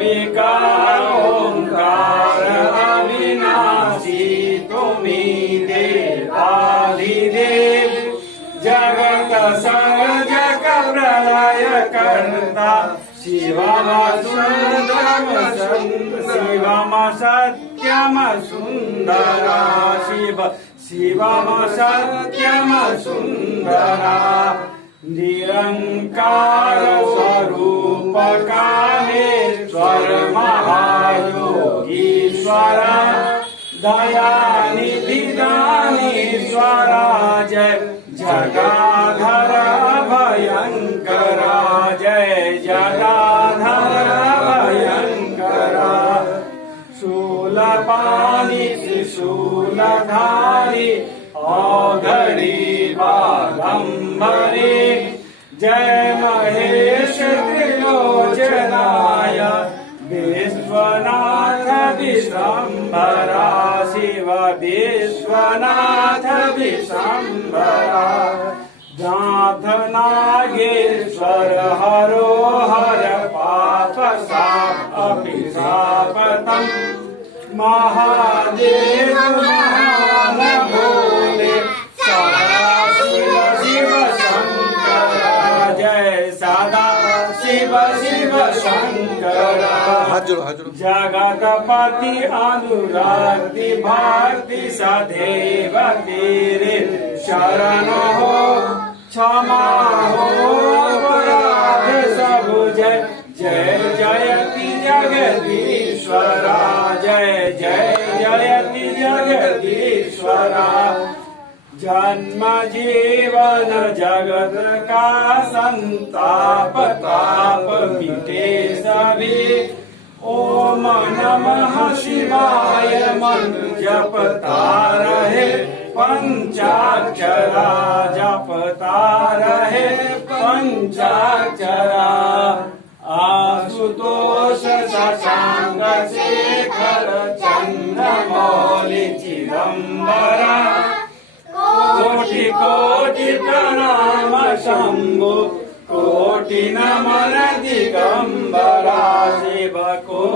विकार ओंकार अविनाशी तुम्ही देवाधिदेव जगत सर्जक प्रलय करता शिवम सुंदरम शिवम सत्यम सुंदरा शिवम सत्यम सुंदरा निरंकार स्वरूप कामेश्वर महायोगीश्वर दयानिधि दानीश्वर जय जगाधर भयंकरा जय जगाधर भयंकरा शूलपाणि त्रिशूलधारी औघड़ी बागंबरी जय महेश त्रिलोचनाय विश्वनाथ विश्वम्भरा शिव विश्वनाथ विश्वम्भरा नाथ नागेश्वर हरो हर पाप अभिशापतम् महादेव महान भोले सदा शिव शिव शंकर जय सदा शिव शिव शंकर जगतपति अनुरागि भक्ति सदैव तेरे शरण हो क्षमा हो अपराध सब जय जय जयति जगदीश्वरा जय जय जयति जगदीश्वरा जन्म जीवन जगत का संताप ताप मिटे सभी ओम नमः शिवाय मंत्र जपता रहे पंचाक्षरा जपता रहे पंचाक्षरा आशुतोष शशांक शेखर चंद्रमौलि चिदंबरा कोटि कोटि प्रणाम शंभु कोटि नमन दिगंबरा शिव को